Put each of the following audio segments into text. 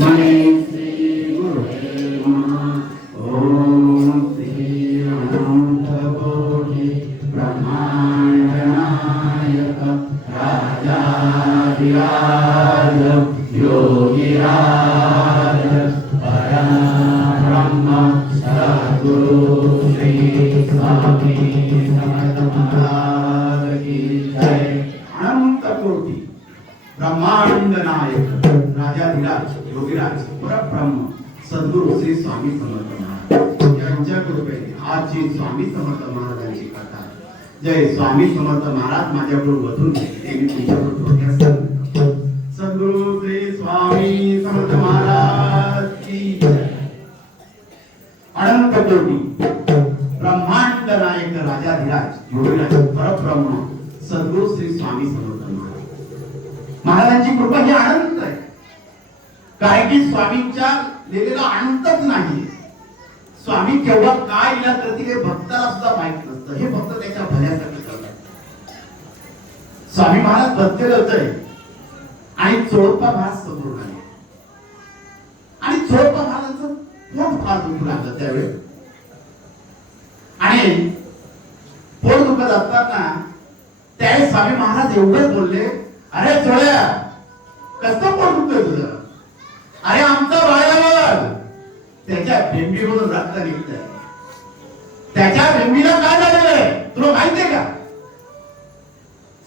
my Shri Swami Samarth Maharaj यांच्या कृपेने आज जी स्वामी समर्थ महाराजांची कथा. जय स्वामी समर्थ महाराज माझ्याकडून वधून घेतली ते मी तुमच्याकडून थोडक्यात सद्गुरु श्री स्वामी समर्थ महाराज की अनंत कोटी ब्रह्मांड नायक राजाधिराज योगीराज परब्रह्म सद्गुरु श्री स्वामी समर्थ महाराज. महाराजांची कृपा ही अनंत आहे. कारण की स्वामींच्या लिहिलेलं अनंतच नाही. स्वामी केव्हा काय इला करतील हे भक्ताला सुद्धा माहीत नसतं. हे फक्त त्याच्या भल्यासाठी करतात. स्वामी महाराज बसलेले होते. आणि चोळपा महाराज समोर आले. आणि चोळपा महाराजांचं पोट फार दुखू लागलं त्यावेळेस आणि पोट दुखत असताना त्यावेळेस स्वामी महाराज एवढे बोलले अरे चोळ्या कसं पोट दुखत तुझं? अरे आमचा बाळावर त्याच्या बेंबीमधून रक्त निघतंय त्याच्या भेंडीला काय झालेलं आहे? तुला माहितीये का?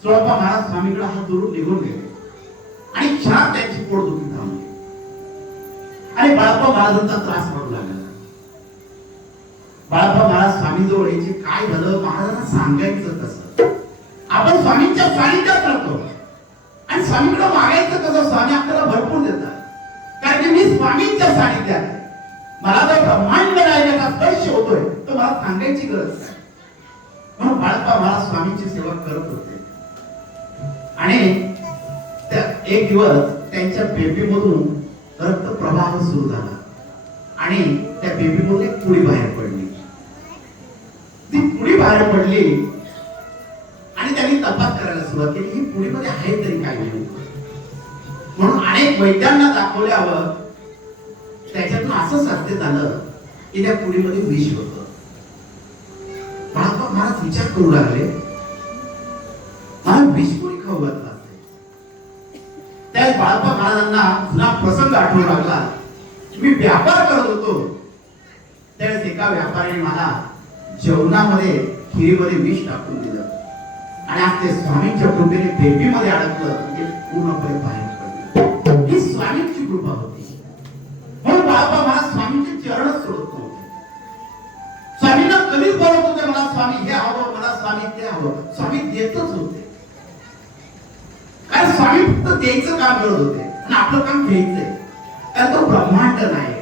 चोळप्पा महाराज स्वामीकडे हात दुरून निघून गेले. आणि छान त्यांची पोट दुखी थांबली आणि बाळप्पा महाराजांचा त्रास वाढू लागला. बाळाप्पा महाराज स्वामी जवळ यायचे. काय झालं? महाराजांना सांगायचं कसं? आपण स्वामींच्या सानिध्यात राहतो. आणि स्वामीकडे मागायचं कसं? स्वामी आपल्याला भरपूर देतात. आणि मी स्वामींच्या सानिध्यात मला जर ब्रह्मांड नायकाचा स्पर्श होतोय तर मला सांगायची गरज नाही. म्हणून बाळप्पा मला स्वामींची सेवा करत होते. आणि त्या एक दिवस त्यांच्या बेबीमधून रक्तप्रवाह सुरू झाला. आणि त्या बेबीमधून एक पुडी बाहेर पडली. ती पुडी बाहेर पडली आणि त्यांनी तपास करायला सुरुवात केली. ही पुडीमध्ये आहे तरी काय नाही. म्हणून अनेक वैद्यांना दाखवल्यावर त्याच्यातून असं झालं की त्या पुडीमध्ये विष होत. महात्मा महाराज विचार करू लागले. मला विष कोणी खाऊ घातला त्या बाळाप्पा महाराजांना जुना प्रसंग आठवू लागला. मी व्यापार करत होतो. त्यावेळेस एका व्यापाऱ्याने मला जेवणामध्ये खिरीमध्ये विष टाकून दिलं. आणि आज ते स्वामींच्या कृपेने बेबीमध्ये अडकलं म्हणजे पूर्णपणे बाहेर पडलं. ही स्वामींची कृपा होती. म्हणून बाळाप्पा कधीच बोलत होते मला स्वामी हे हवं मला स्वामी ते हवं स्वामी देतच होते. कारण स्वामी फक्त द्यायचं काम करत होते. आणि आपलं काम घ्यायचंय. कारण तो ब्रह्मांड नाही.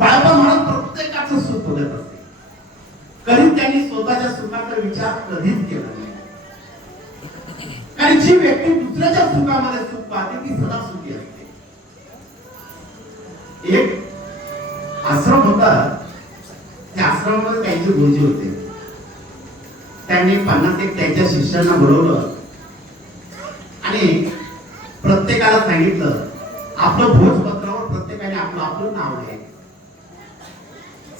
बाळाप्पा महाराज प्रत्येकाचं सुख बघत असते. कधीच त्यांनी स्वतःच्या सुखाचा विचार कधीच केला नाही. कारण जी व्यक्ती दुसऱ्याच्या सुखामध्ये सुख पाहते ती सदा सुखी असते. एक आश्रम होता. त्या आश्रमामध्ये त्यांचे गुरुजी होते. त्यांनी पन्नास एक त्यांच्या शिष्यांना बोलवलं. आणि प्रत्येकाला सांगितलं आपलं भोजपत्रावर प्रत्येकाने आपलं आपलं नाव आहे.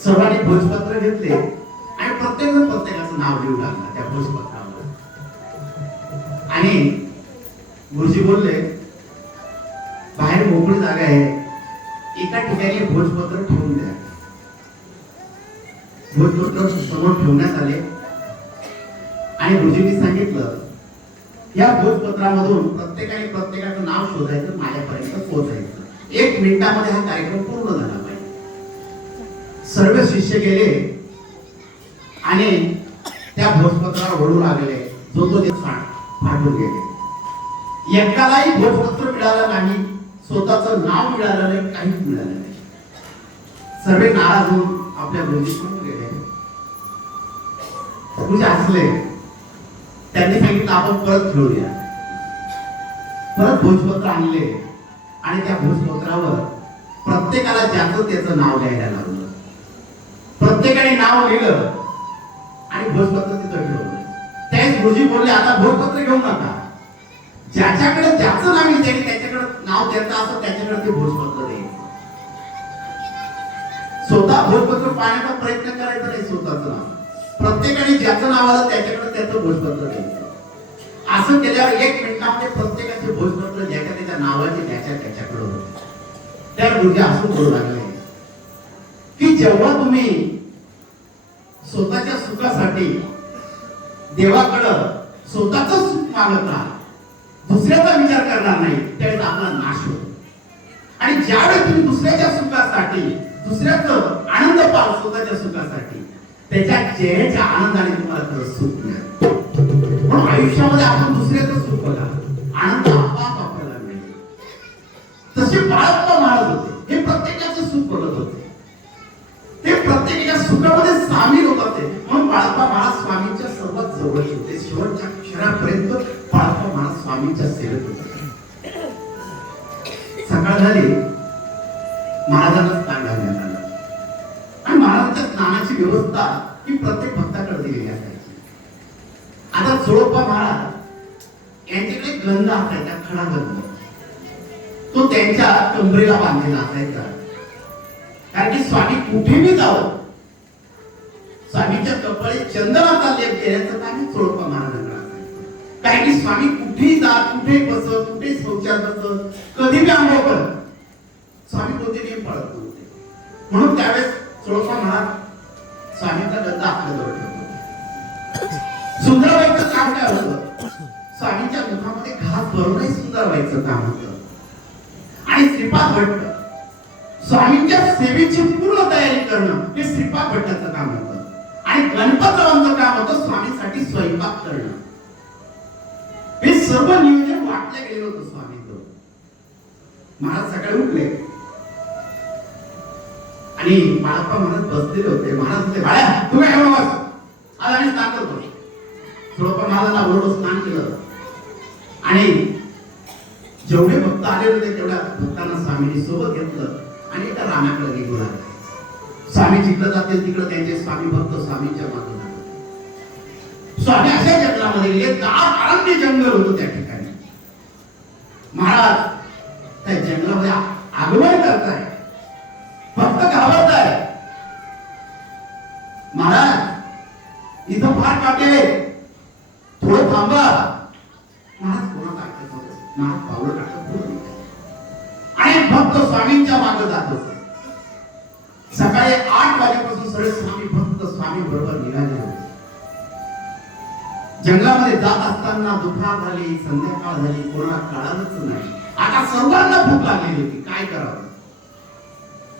सर्वांनी भोजपत्र घेतले आणि प्रत्येक जण प्रत्येकाचं नाव लिहू लागलं त्या भोजपत्रावर. आणि गुरुजी बोलले बाहेर मोकळी जागा आहे. एका ठिकाणी भोजपत्र ठेवून द्या. भोजपत्र समोर ठेवण्यात आले. आणि गुरुजींनी सांगितलं या भोजपत्रामधून प्रत्येकाने प्रत्येकाचं नाव शोधायचं माझ्यापर्यंत पोहोचायचं. एक मिनिटामध्ये हा कार्यक्रम पूर्ण झाला पाहिजे. सर्व शिष्य गेले आणि त्या भोजपत्रावर ओढू लागले. जो तो ते फाटून गेले. एकालाही भोजपत्र मिळालं नाही स्वतःचं नाव मिळालं नाही काहीच मिळालं नाही. सर्व नाराज होऊन आपल्या गुरुजी गेले असले. त्यांनी सांगितलं आपण परत खेळूया परत भोजपत्र आणले. आणि त्या भोजपत्रावर प्रत्येकाला ज्याचं त्याचं नाव लिहायला लागलं. प्रत्येकाने नाव लिहिलं. आणि भोजपत्र तिथं ठेवलं. त्याच गुरुजी बोलले आता भोजपत्र घेऊ नका. ज्याच्याकडे ज्याचं नाव येईल त्याने त्याच्याकडे नाव द्यायचं असं त्याच्याकडे ते भोजपत्र द्यायचं स्वतः भोजपत्र पाहण्याचा प्रयत्न करायचा नाही स्वतःच नाव. प्रत्येकाने ज्याचं नाव आलं त्याच्याकडे त्याचं भोजपत्र द्यायचं असं केल्यावर एक मिनिटामध्ये प्रत्येकाचे भोजपत्र ज्याच्या त्याच्या नावाचे त्याच्या त्याच्याकडे होते. त्या गुरुजी असं बोलू लागले. की जेव्हा तुम्ही स्वतःच्या सुखासाठी देवाकडं स्वतःच सुख मागत राहा दुसऱ्याचा विचार करणार नाही त्यावेळेस आपला नाश होतो. आणि ज्यावेळी तुम्ही दुसऱ्याच्या सुखासाठी दुसऱ्याचं आनंद पाल स्वतःच्या सुखासाठी त्याच्या चेहऱ्याच्या आनंदाने तुम्हाला तर सुख मिळेल. म्हणून आयुष्यामध्ये आपण दुसऱ्याचं सुख बघा. आनंद आपोआप आपल्याला मिळेल. तसे बाळप्पा महाराज होते. हे प्रत्येकाचं सुख बघत होते. ते प्रत्येकाच्या सुखामध्ये सामील होत होते. म्हणून बाळप्पा महाराज स्वामींच्या सर्वात जवळ होते. शेवटच्या क्षणापर्यंत कमरेला बांधलेला असायचा कारण की स्वामी कुठेही जावं स्वामीच्या कपाळी चंदनाचा लेप केल्याचं काम चोळप्पा महाराजांकडे कारण की स्वामी कुठेही जात कुठे बसत कुठे शौचात बसत कधी बी आंघोळ करत स्वामी कोणते नियम पाळत नव्हते. म्हणून त्यावेळेस चोळप्पा महाराज स्वामीचा गद्दा आपल्या जवळ ठेवतो सुंदर व्हायचं काम काय होतं? स्वामीच्या मुखामध्ये घास भरूनही सुंदर व्हायचं काम होतं. आणि श्रीपाद भट्ट. स्वामींच्या सेवेची पूर्ण तयारी करणं हे श्रीपाद भट्टाचं काम होतं. आणि गणपतरावांचं काम होतं स्वामीसाठी स्वयंपाक करणं. हे सर्व नियोजन वाटलं गेलं होतं स्वामीचं. महाराज सकाळी उठले. आणि बाळप्पा म्हणत बसलेले होते. महाराज होते बाळ्या तू काय बस आज आम्ही स्नान करतो. थोडंफार महाराजांना बरोबर स्नान केलं. आणि जेवढे भक्त आले होते तेवढ्या भक्तांना स्वामींनी सोबत घेतलं आणि एका रानाकडे निघू लागले. स्वामी जिकडे जातील तिकडे त्यांचे स्वामी भक्त स्वामीच्या मागे लागले स्वामी अशा जंगलामध्ये गेले दाट अरण्य जंगल होतं त्या ठिकाणी. महाराज त्या जंगलामध्ये आगमन करताय. भक्त आहे महाराज इथं फार काटे थोडं थांबा. ऐकत पावलं टाकत आणि भक्त स्वामींच्या मागे जात होते. सकाळी आठ वाजेपासून सगळे स्वामी भक्त स्वामी बरोबर निघाले होते. जंगलामध्ये जात असताना दुपार झाली संध्याकाळ झाली कोणाला कळालंच नाही. आता सर्वांना भूक लागलेली होती. काय करावं?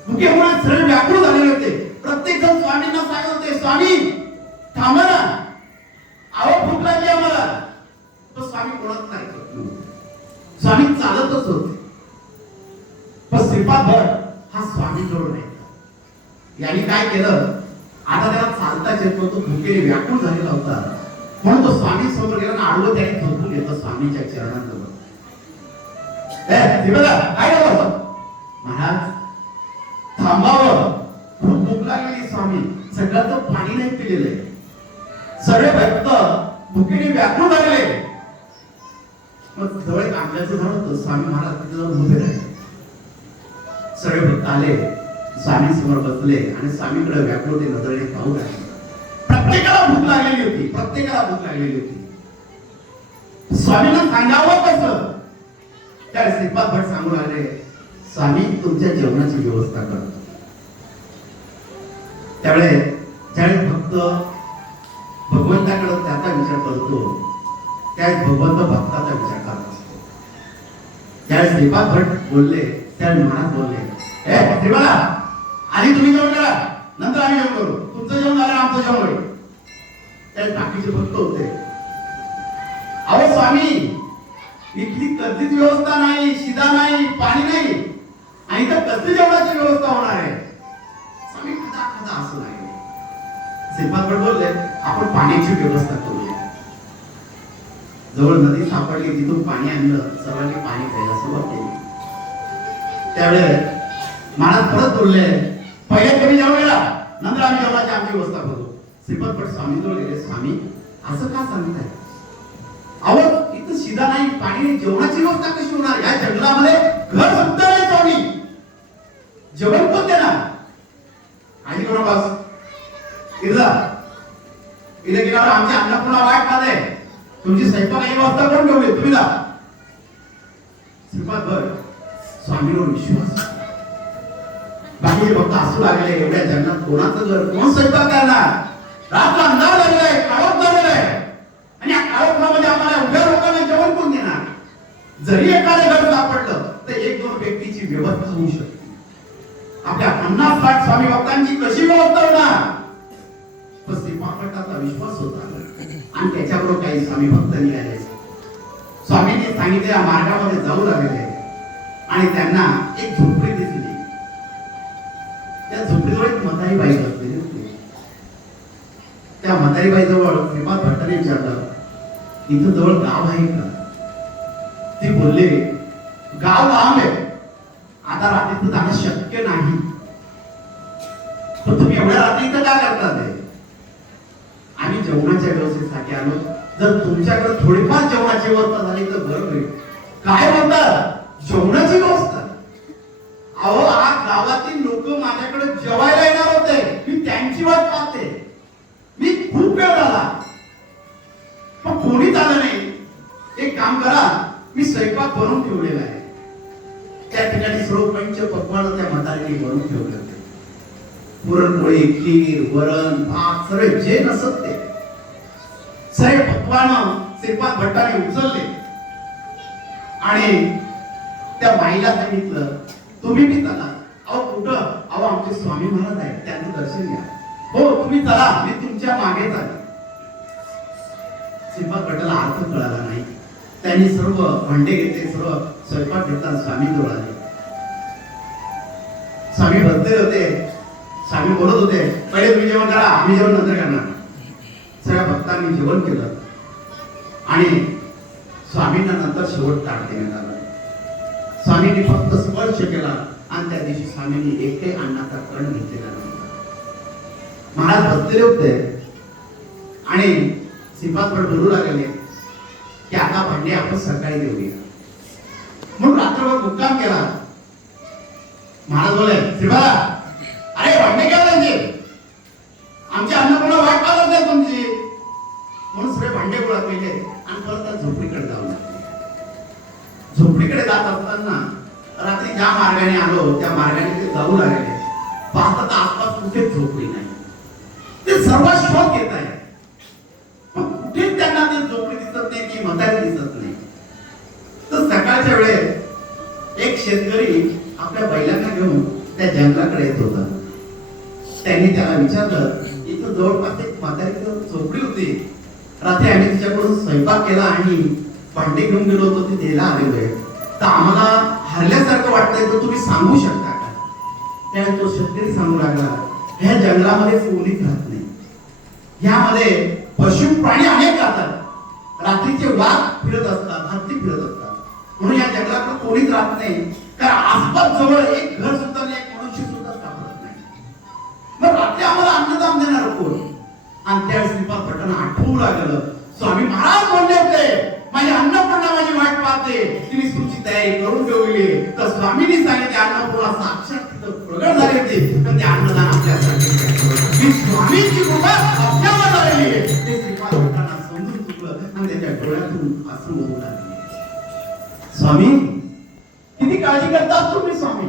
भुकेमुळे सरळ व्याकुळ झालेले होते. प्रत्येक जण स्वामींना सांगत होते स्वामी थांबा ना. अहो भूक लागली आम्हाला. तो स्वामी कोणाच नाही. स्वामी चालतच होते. पण श्रीपाद भट हा स्वामी जवळ यांनी काय केलं? आता त्याला चालताच येत नव्हतं भुकेने व्याकुळ झालेला होता. म्हणून तो स्वामी समोर गेला आणि आडवं त्याने झोपून घेतलं स्वामीच्या चरणांजवळ. काय महाराज थांबावं. खूप भूक लागलेली स्वामी. सगळं तर पाणी नाही पिलेलं आहे. सगळे भक्त भुकेने व्याकुळ झालेले मग जवळ एक आंब्याचं झाड होतं. स्वामी महाराज तिथे जाऊन उभे राहिले. सगळे भक्त आले. स्वामी समोर बसले आणि स्वामीकडे व्याकुळ ते नजरेने पाहू लागले. प्रत्येकाला भूक लागलेली होती. प्रत्येकाला भूक लागलेली होती. स्वामींना सांगावं कसं? त्या श्रीपाद भट सांगू लागले स्वामी तुमच्या जेवणाची व्यवस्था करतो त्यावेळे ज्यावेळेस भक्त भगवंताकडे त्याचा विचार करतो त्यावेळेस भगवंत भक्ताचा विचार करत असतो. त्यावेळेस देवा भट बोलले त्यावेळेस मनात बोलले हे देवा आधी तुम्ही जेवण करा नंतर आम्ही जेवण करू. तुमचं जेवण झालं आमचं जेवण होईल. त्यावेळेस बाकीचे भक्त होते. अहो स्वामी इथली कधीच व्यवस्था नाही शिदा नाही पाणी नाही. आणि तर कसली जेवणाची व्यवस्था होणार आहे? स्वामी कदा कदा असं नाही श्रीपाद बोलले आपण पाण्याची व्यवस्था करू. जवळ नदी सापडली तिथून पाणी आणलं सर्वांनी पाणी प्यायला सुरुवात केली. त्यावेळेस महाराज परत बोलले पहिले तुम्ही जेवण नंतर आम्ही जेवणाची आमची व्यवस्था करू. श्रीपद भट स्वामी जवळ गेले स्वामी असं का सांगताय? अहो इथं शिदा नाही पाणी नाही, जेवणाची व्यवस्था कशी होणार? या जंगलामध्ये घर सुद्धा नाही स्वामी. जेवण कोण देणार? आणि करू बस इथला इथे गेल्यावर आमची अन्नपूर्णा वाट तुमची तुमची एक वाजता कोण ठेवली तुम्ही जा. श्रीपाद भर स्वामीवर विश्वास. बाकी फक्त असू लागले एवढ्या जन्मात कोणाचं घर कोण स्वयंपाक करणार? रात्र अंधार लागलाय काळोख आहे. आणि या काळोखामध्ये आम्हाला उभ्या लोकांना जेवण कोण देणार? जरी एखादं घर सापडलं तर एक दोन व्यक्तीची व्यवस्था होऊ शकते. आपल्या पन्नास साठ स्वामी भक्तांची कशी व्यवस्था होणार? पण श्रीपाकडचा विश्वास होता. आणि त्याच्याबरोबर काही स्वामी भक्त निघाले. स्वामींनी सांगितलेल्या मार्गामध्ये जाऊ लागले आणि त्यांना एक झोपडी दिसली. त्या झोपडीजवळ एक म्हातारी बाई बसलेली होती. त्या म्हातारी बाई जवळ श्रीपाद भट्टाने विचारलं इथं जवळ गाव आहे का? ती बोलले गाव लांब आहे. आता रात्रीचं जाणं शक्य नाही. पण तुम्ही एवढ्या रात्री इथं काय करता ते जेवणाच्या व्यवस्थेसाठी आलो. जर तुमच्याकडे थोडीफार जेवणाची व्यवस्था झाली तर बरं होईल. काय म्हणतात जेवणाची व्यवस्था? अहो आज गावातील लोक माझ्याकडे जेवायला येणार होते. मी त्यांची वाट पाहते. मी खूप वेळ झाला. पण कोणीच आलं नाही. एक काम करा. मी स्वयंपाक बनवून ठेवलेला आहे. त्या ठिकाणी सर्व पंच त्या म्हातारीने बनवून ठेवले होते. पुरणपोळी खीर वरण भात सगळे जे नसत ते. सर्व श्रीपाद भट्टाने उचलले. आणि त्या बाईला सांगितलं तुम्ही बी चला. अहो कुठं? अहो आमचे स्वामी महाराज आहेत त्यांचं दर्शन घ्या. हो तुम्ही चला. मी तुमच्या मागे चालेल. श्रीपाद भट्टाला अर्थ कळाला नाही. त्यांनी सर्व भांडे घेतले सर्व स्वयंपाक घेतला स्वामी जोडाले. स्वामी बसले होते. स्वामी बोलत होते पहिले तुम्ही जेवण करा आम्ही जेवण नंतर करणार. सगळ्या भक्तांनी जेवण केलं. आणि स्वामींना नंतर शेवट ताट देण्यात आला. स्वामींनी फक्त स्पर्श केला आणि त्या दिवशी स्वामींनी एकही अण्णाचा कण घेतलेला नव्हता. महाराज बसलेले होते आणि श्रीपाद पण लागले की आता भांडे आपण सकाळी देऊया. म्हणून रात्रभर मुक्काम केला. महाराज बोले श्रीपादा जात असताना रात्री ज्या मार्गाने आलो त्या मार्गाने ते जाऊ लागले. पाहता तर आसपास कुठेच झोपली नाही. ते सर्व शोध घेत आहे कुठेच त्यांना ते झोपडी दिसत नाही ती म्हातारी दिसत नाही. तर सकाळच्या वेळेस एक शेतकरी आपल्या बैलांना घेऊन त्या जंगलाकडे येत होता. त्यांनी त्याला विचारलं इथं जवळपास एक म्हातारी झोपडी होती. रात्री आम्ही तिच्याकडून स्वयंपाक केला आणि भांडे घेऊन गेलो होतो ते द्यायला आलेलो आहे. तर आम्हाला हरल्यासारखं वाटतंय तर तुम्ही सांगू शकता का? त्यावेळी तो शेतकरी सांगू लागला ह्या जंगलामध्ये कोणीच राहत नाही. यामध्ये पशु प्राणी अनेक राहतात. रात्रीचे वाघ फिरत असतात हत्ती फिरत असतात. म्हणून या जंगलात कोणीच राहत नाही. कारण आसपास जवळ एक घर सुद्धा नाही एक मनुष्य सुद्धा सापडत नाही. मग रात्री आम्हाला अन्नदान देणार कोण? आणि त्यावेळेस श्रीपाद आठवू लागलं स्वामी महाराज म्हणले होते माझी अन्नपूर्णा माझी वाट पाहते. तिने सुची तयारी करून ठेवली. तर स्वामींनी सांगितले अन्नपूर्णा साक्षात तिथं प्रगट झाले ते तर ते अन्नदान आपल्यासाठी ही स्वामींची कृपा आपल्यावर झालेली आहे. ते श्रीपाद भट्टांना समजून चुकलं आणि त्याच्या डोळ्यातून अश्रू होऊ लागले. स्वामी किती काळजी करतात तुम्ही स्वामी?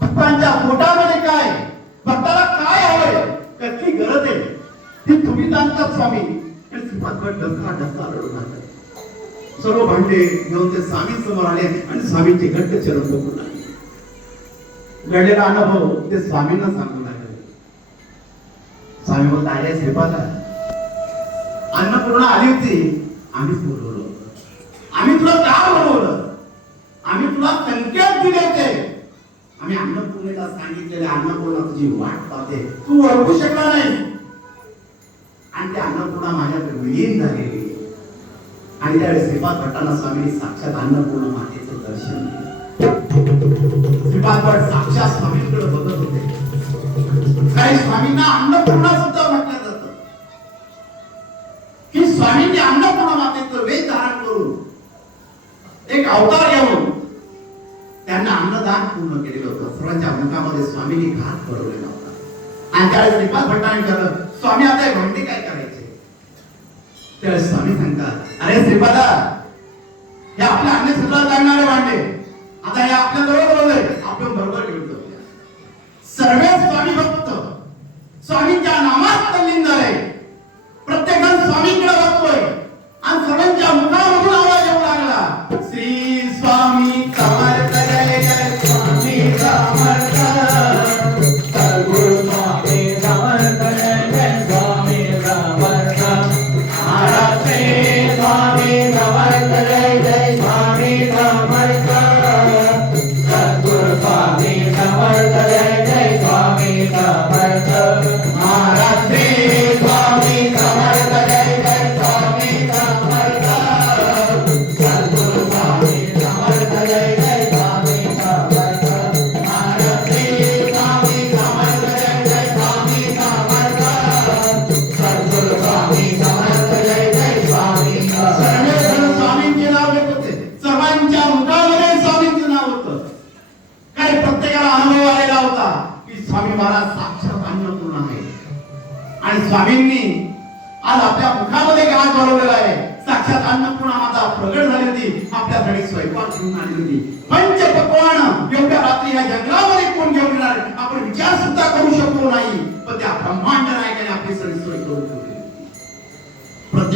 भक्तांच्या पोटामध्ये काय? भक्ताला काय हवंय? कसली गरज आहे? ती तुम्ही जाणतात स्वामी. आणि श्रीपादगड डसका रडू लागला सर्व भांडे घेऊन ते स्वामी समोर आले आणि स्वामींचे घट्ट चरण बघू लागले घडलेला अनुभव ते स्वामींना सांगू लागले स्वामी बोलता अरे श्रीपादा. अन्नपूर्णा आली होती. आम्हीच बोलवलं. आम्ही तुला का बोलवलं? आम्ही तुला संकेत दिले ते. आम्ही अन्नपूर्णेला सांगितलेले अन्नपूर्णा तुझी वाट पाहते. तू ओळखू शकला नाही. आणि त्या अन्नपूर्णा माझ्याकडे विलीन झालेली. आणि त्यावेळेस श्रीपाद भट्टाना स्वामींनी साक्षात अन्नपूर्णा मातेचं दर्शन केलं. श्रीपाद भट साक्षात स्वामींकडे बघत होते. काही स्वामींना अन्नपूर्णा सुद्धा म्हटलं जात. कि स्वामींनी अन्नपूर्णा मातेचं वेद धारण करून एक अवतार घेऊन त्यांना अन्नदान पूर्ण केलेलं होतं. सर्वांच्या मुखामध्ये स्वामींनी घात पडवलेला होता. आणि त्यावेळेस श्रीपाद भट्टाने करत स्वामी आता हे भांडे काय करायचे? तर स्वामी सांगतात अरे श्रीपादा हे आपल्या अन्य क्षेत्रात लागणारे भांडे आता हे आपल्या बरोबर होते आपण बरोबर घेऊन जाऊया. सर्व स्वामी भक्त स्वामींच्या नामात तल्लीन झाले. प्रत्येक जण स्वामींकडे बघतोय. आणि सर्वांच्या मुखामधून आवाज येऊ लागला. श्री स्वामी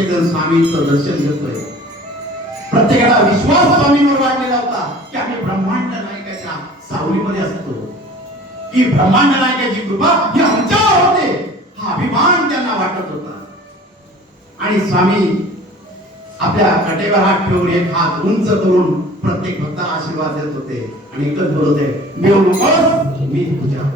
म्हणजे प्रत्येकजण स्वामींचं दर्शन घेतोय प्रत्येकाला विश्वास स्वामींवर वाढलेला होता की आम्ही ब्रह्मांड नायकाच्या सावलीमध्ये असतो. की ब्रह्मांड नायकाची कृपा ही आमच्यावर होते हा अभिमान त्यांना वाटत होता. आणि स्वामी आपल्या कटेवर हात ठेवून एक हात उंच करून प्रत्येक भक्ताला आशीर्वाद देत होते. आणि एकच बोलत होते मी नकोस मी तुझ्या